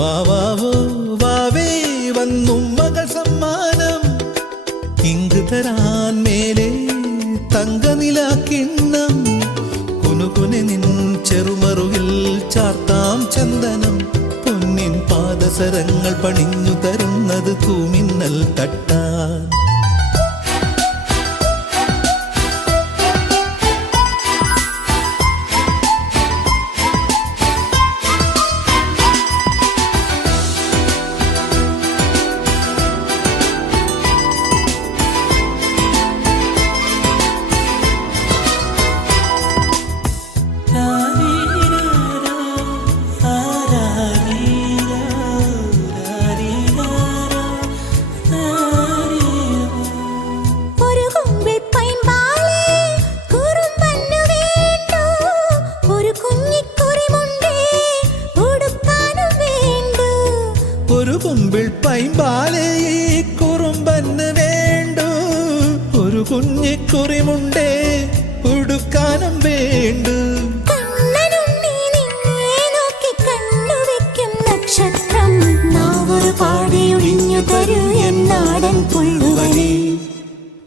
വാവാവോ വാവേ വന്നും മകൾ സമ്മാനം ഇങ്ക് തരാൻ മേലെ തങ്കനിലാക്കിണ്ണം കുനുകുനെ നിൻ ചെറുമറുകിൽ ചാർത്താം ചന്ദനം പൊന്നിൻ പാദസരങ്ങൾ പണിഞ്ഞു തരുന്നത് തൂമിന്നൽ തട്ടാൻ ഒരു കുമ്പിൾ പൈമ്പാലേ കുറുമ്പന്ന് വേണ്ടു ഒരു കുഞ്ഞിക്കുറിമുണ്ടേ ഉടുക്കാനും വേണ്ടു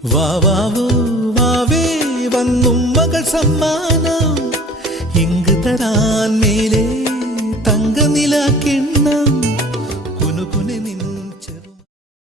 വാവാവോ വാവേ വന്നും മകൾ സമ്മാനം ഇങ്ക് തരാൻ